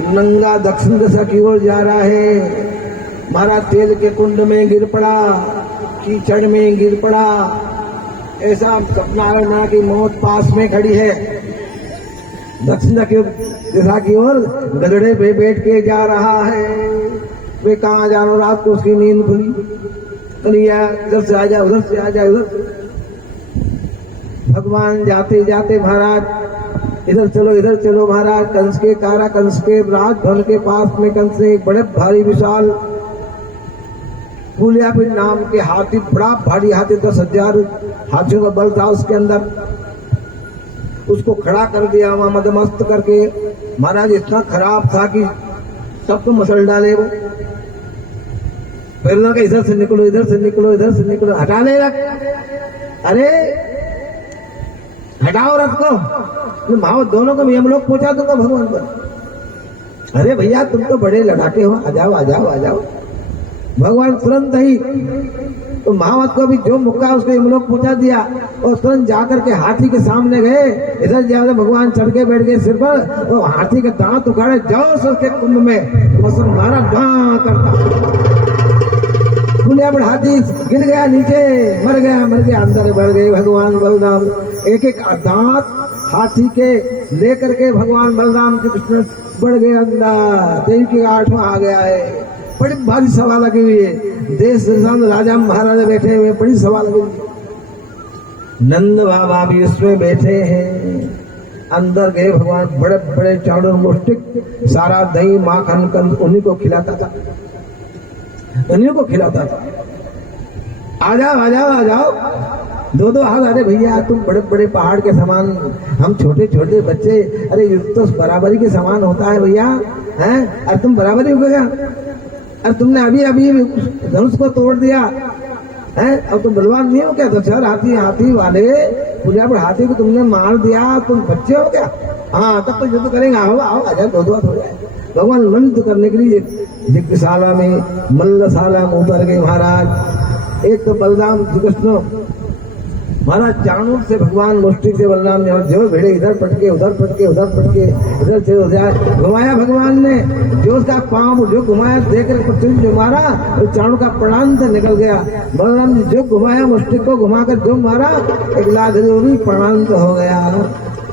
नंगा दक्षिण दिशा की ओर जा रहा है। महाराज तेल के कुंड में गिर पड़ा, कीचड़ में गिर पड़ा। ऐसा सपना आया कि मौत पास में खड़ी है। दक्षिण दिशा की ओर गधड़े पे बैठ के जा रहा है। वे कहाँ जा रहा, रात को उसकी नींद खुली, इधर से आ जा, उधर से आ जा, उधर से। भगवान जाते जाते महाराज इधर चलो महाराज। कंस के कारा, कंस के राजभवन के पास में कंस ने एक बड़े भारी विशाल कुलियापिंड नाम के हाथी, बड़ा भारी हाथी, 10,000 हाथियों का बल था उसके अंदर, उसको खड़ा कर दिया वहां मदमस्त करके। महाराज इतना खराब था कि सबको मसल डाले वो। फिर इधर से निकलो, इधर से निकलो, इधर से निकलो, हटा ले रख, अरे हटाओ रथ को, भाव दोनों को हम लोग पहुंचा दूंगा भगवान पर। अरे भैया तुम तो बड़े लड़ाके हो, आ जाओ आ जाओ आ जाओ। भगवान तुरंत ही तो महावत को भी जो मुक्का उसको हम लोग पहुंचा दिया और तुरंत जाकर के हाथी के सामने गए। इधर जाकर भगवान चढ़ के बैठ गए सिर पर और हाथी के दांत उखाड़े, जाओ उसके कुंभ में मौसम मारा गां करता। कुलियापिंड हाथी गिर गया नीचे, मर गया, अंदर बढ़ गए भगवान बलराम। एक एक दांत हाथी के लेकर के भगवान बलराम के कृष्ण बढ़ गए अंदर। देवी के 8वां आ गया है। बड़ी भारी सभा लगी हुई है, देश राजा महाराजा बैठे हुए, बड़ी सभा लगी हुई है। नंद बाबा भी उसमें बैठे हैं। अंदर गए भगवान, बड़े बड़े चावल मुष्टिक, सारा दही माखन कंद उन्हीं को खिलाता था, उन्हीं को खिलाता था। आ जाओ आ जाओ आ जाओ, दो हाथ। अरे भैया तुम बड़े बड़े पहाड़ के समान, हम छोटे छोटे बच्चे, अरे युद्ध तो बराबरी के समान होता है भैया, हैं? अरे तुम बराबरी हो गया, अरे तुमने अभी धनुष को तोड़ दिया है, अब तुम बलवान नहीं हो क्या? तो सर हाथी वाले कुलियापिंड हाथी को तुमने मार दिया, तुम बच्चे हो क्या? हाँ तब तो युद्ध करेंगे, आओ आओ आ जाओ, दो हो जाए। भगवान युद्ध करने के लिए यज्ञशाला में, मल्लशाला में उतर गए महाराज। एक तो बलराम श्री कृष्ण महाराज चाणूर से भगवान मुष्टिक से बलराम ने जो भिड़े, इधर पटके उधर पटके उधर पटके, इधर से उधर घुमाया भगवान ने। जो उसका पांव जो घुमाया देकर जो मारा तो चाणू का प्राण से निकल गया। बलराम ने जो घुमाया मुष्टिक को घुमाकर जो मारा, एक लाधरी भी प्राण हो गया,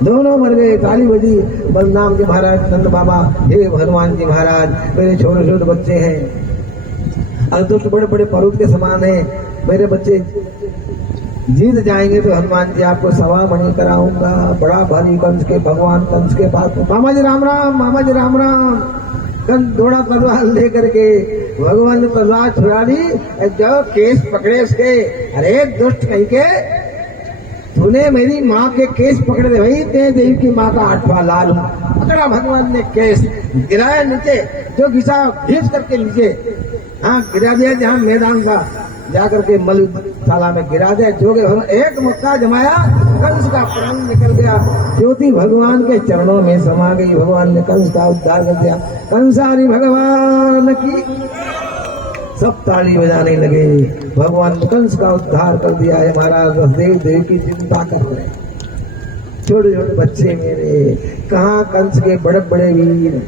दोनों मर गए। ताली बजी। बलराम जी महाराज, नंद बाबा, हे हनुमान जी महाराज, मेरे छोटे छोटे बच्चे हैं, अदुष्ट बड़े बड़े पर्वत के समान है, मेरे बच्चे जीत जाएंगे तो हनुमान जी आपको सवा मणि कराऊंगा। बड़ा भारी कंस के, भगवान कंस के पास, मामा जी राम राम, मामा जी राम राम। कंस दौड़ा तलवार लेकर के, भगवान ने तलवार छुड़ा ली, जो केस पकड़े उसके। अरे दुष्ट कहीं के, तूने मेरी माँ के केस पकड़े थे भाई, ते देवी की माँ का 8वां लाल हूँ। पकड़ा भगवान ने केस, गिराया नीचे, जो घिसा घिस करके नीचे, हाँ गिरा दिया जहाँ मैदान का, जाकर के मलशाला में गिरा दिया। जो एक मुक्का जमाया, कंस का प्राण निकल गया, ज्योति भगवान के चरणों में समा गई। भगवान ने कंस का उद्धार कर दिया। कंसारी भगवान की, सब ताली बजाने लगे। भगवान ने कंस का उद्धार कर दिया है। महाराज वसुदेव देव की चिंता कर रहे, छोटे छोटे बच्चे मेरे, कहाँ कंस के बड़े बड़े वीर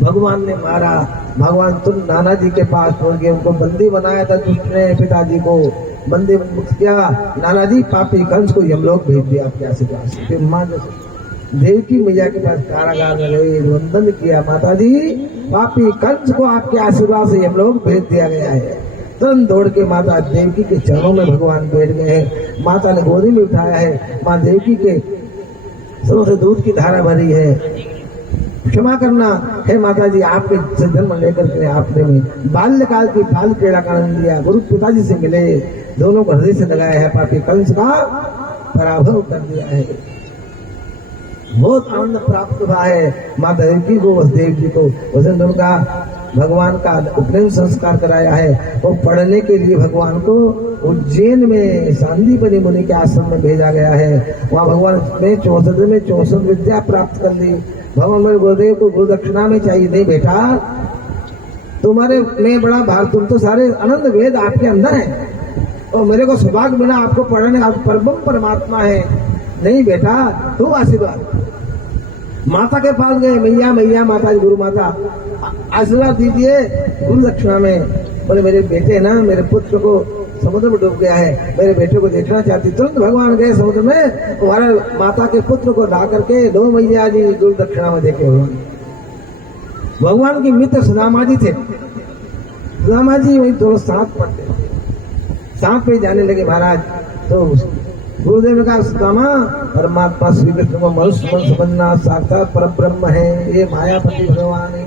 भगवान ने मारा। भगवान तुम नाना जी के पास पहुंच गए, उनको बंदी बनाया था दूसरे पिताजी को, बंदी मुक्त किया। नाना जी पापी कंस को हम लोग भेज दिया आपके आशीर्वाद से। फिर मां देवकी मैया के पास कारागार में गए, वंदन किया, माता जी पापी कंस को आपके आशीर्वाद से हम लोग भेज दिया गया है। तुरंत दौड़ के माता देवकी के चरणों में भगवान बैठ गए हैं। माता ने गोदी में उठाया है, माँ देवकी के सरों से दूध की धारा भरी है, क्षमा करना है माता जी, आपके जन्म लेकर के आपने बाल्यकाल की बाल क्रीड़ा का आनंद लिया, गुरु पिताजी से मिले, दोनों को हृदय से लगाया है, पापी कंस का पराभव कर दिया है। बहुत आनंद प्राप्त हुआ है माता देवकी को, वसुदेव जी को। वसुदेव का भगवान का उपनयन संस्कार कराया है। वो पढ़ने के लिए भगवान को उज्जैन में सांदीपनि मुनि के आश्रम में भेजा गया है। वहाँ भगवान ने 64 विद्या प्राप्त कर ली। भगवान मेरे गुरुदेव को गुरु दक्षिणा में चाहिए, नहीं बेटा तुम्हारे में बड़ा भार, तुम तो सारे अनंत वेद आपके अंदर है और मेरे को सौभाग्य मिला आपको पढ़ने, आप परम परमात्मा है, नहीं बेटा तू आशीर्वाद। माता के पास गए, मैया मैया माता जी, गुरु माता आशीर्वाद दीजिए गुरु दक्षिणा में। बोले मेरे बेटे ना, मेरे पुत्र को समुद्र में डूब गया है, मेरे बेटे को देखना चाहती। तुरंत भगवान गए समुद्र में, तुम्हारे माता के पुत्र को ला करके दो मैया जी गुरु दक्षिणा में देखे भगवान। भगवान की मित्र सुदामा जी थे। सुदामा जी वही दोनों साथ पढ़ते, साथ पे जाने लगे महाराज। तो गुरुदेव ने कहा सुदामा, परमात्मा श्री कृष्ण को मनुष्य मन समझना साक्षात पर ब्रह्म है, ये मायापति भगवान है।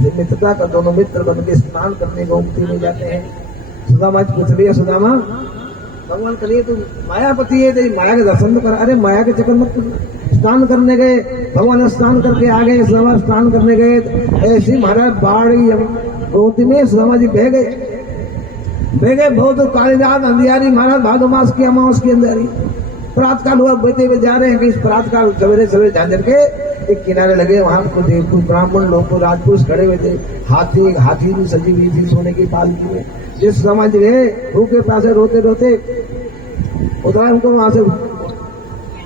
ये मित्रता का दोनों मित्र बन के स्नान करने गोमती में जाते हैं। सुदामा जी पूछ लिया, सुदामा भगवान करिए तू मायापति है, तेरी माया के दर्शन तो कर। अरे माया के चक्कर मत, स्नान करने गए, भगवान स्नान करके आ गए, सुदामा स्नान करने गए, ऐसी महाराज बाढ़ी गोमती में सुदामा जी बह गए। बहुत काली रात अंधियारी, महाराज भादो मास की अमावस की अंधियारी। प्रात काल हुआ, बहते हुए जा रहे हैं कि प्रात काल सवेरे सवेरे झांझर के एक किनारे लगे, वहां को देखो ब्राह्मण लोग को राजपुरुष खड़े हुए थे, हाथी भी सजी हुई थी सोने की पालकी में। जिस समझ गए भूखे प्यासे रोते रोते उधर उनको वहां से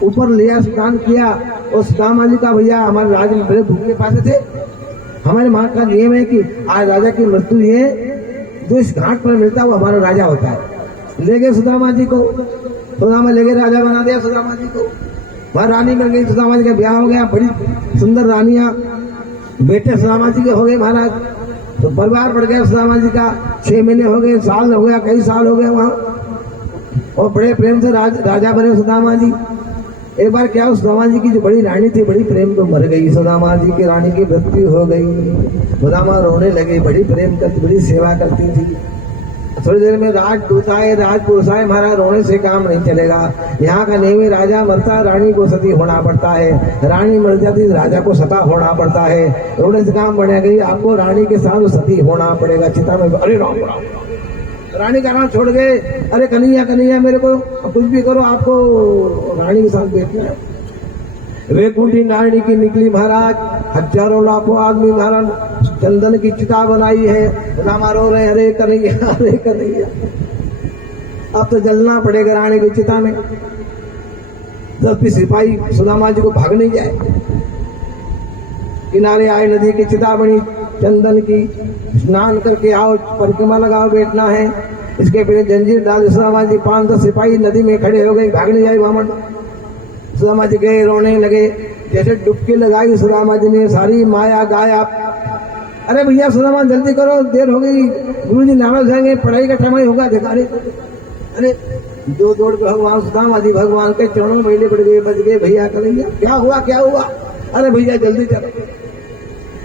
ऊपर लिया, स्नान किया। और सुदामा जी का भैया हमारे राजा में बड़े भूखे प्यासे थे। हमारे वहां का नियम है कि आज राजा की मृत्यु है, जो इस घाट पर मिलता है वो हमारा राजा होता है। ले गए सुदामा जी को, सुदामा ले गए, राजा बना दिया सुदामा जी को। वहां रानी मिल गई, सुदामा जी का ब्याह हो गया, बड़ी सुंदर रानियां बेटे सुदामा जी के हो गए महाराज। तो परिवार बढ़ गया सुदामा जी का, 6 महीने हो गए, साल हो गया, कई साल हो गए वहां। और बड़े प्रेम से राजा बने सुदामा जी। एक बार क्या, सुदामा जी की जो बड़ी रानी थी, बड़ी प्रेम तो मर गई। सुदामा जी की रानी की मृत्यु हो गई। सुदामा रोने लगे, बड़ी प्रेम करती, बड़ी सेवा करती थी। थोड़ी देर में राजदूत आए, राजपुरुष आए, महाराज रोने से काम नहीं चलेगा। यहाँ का नियम, राजा मरता रानी को सती होना पड़ता है, रानी मर जाती राजा को सता होना पड़ता है। रोने से काम बढ़िया गई, आपको रानी के साथ सती होना पड़ेगा चिता में। अरे राम राम, रानी का नाम छोड़ गए। अरे कन्हैया कन्हैया, मेरे को कुछ भी करो, आपको रानी के साथ बैठना है। वैकुंठी नारायणी की निकली महाराज, हजारों लाखों आदमी महाराज चंदन की चिता बनाई है। रामा रो रहे, अरे कन्हैया अरे कन्हैया। अब तो जलना पड़ेगा रानी की चिता में। 10 सिपाही सुदामा जी को भाग नहीं जाए। किनारे आए, नदी की चिता बनी चंदन की, स्नान करके आओ, परिक्रमा लगाओ, बैठना है। इसके फिर जंजीर डाल सुदामा जी, 5-10 सिपाही नदी में खड़े हो गए, भाग नहीं जाए वामन। सुदामा जी गए, रोने लगे। जैसे डुबकी लगाई सुदामा जी ने, सारी माया गायब। अरे भैया सुदामा जल्दी करो, देर हो गई, गुरु जी नाराज जाएंगे, पढ़ाई का समय होगा। देखा अरे जो दौड़ के भगवान सुदामा जी भगवान के चरणों महीने पड़ गए, बच गए। भैया कन्हैया क्या हुआ क्या हुआ? अरे भैया जल्दी चलो,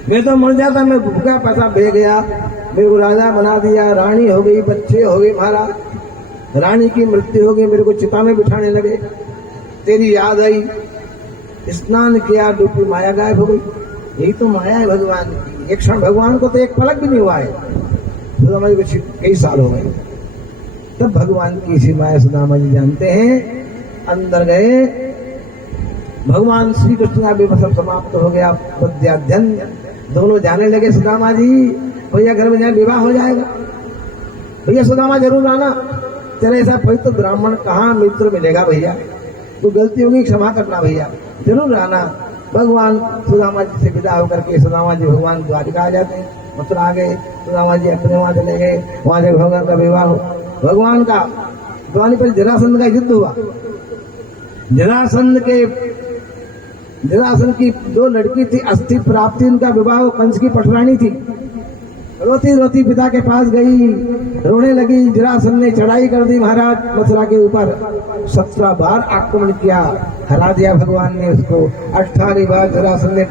मैं तो मर जाता, मैं भूखा पैसा बह गया, मेरे को राजा बना दिया, रानी हो गई, बच्चे हो गए महाराज। रानी की मृत्यु हो गई, मेरे को चिता में बिठाने लगे। तेरी याद आई, स्नान किया, डूबी, माया गायब हो गई। यही तो माया है भगवान की। एक क्षण भगवान को तो एक पलक भी नहीं हुआ है, सुदामा जी को कई साल हो गए। तब भगवान की इसी माया सुदामा जी जानते हैं। अंदर गए, भगवान श्री कृष्ण का विवाह सब समाप्त हो गया, पद्याध्यन दोनों जाने लगे। सुदामा जी भैया घर में जाए, विवाह हो जाएगा, भैया सुदामा जरूर आना। चले ऐसा पवित्र ब्राह्मण कहाँ मित्र मिलेगा भैया, तो गलती होगी क्षमा करना भैया, जरूर आना। भगवान सुदामा जी से विदा होकर के सुदामा जी भगवान द्वारिका आ जाते हैं, मथुरा आ गए। सुदामा जी अपने वहां चले गए, वहां से भगवान का विवाह हो। भगवान का द्वानी पर जरासंध का युद्ध हुआ। जरासंध की 2 लड़की थी, अस्थि प्राप्ति, उनका विवाह कंस की पटरानी थी। रोती रोती पिता के पास गई, रोने लगी। जरासंध ने चढ़ाई कर दी महाराज मथुरा के ऊपर, 17 बार आक्रमण किया, हरा दिया भगवान ने उसको। 18वीं बार जरासंध ने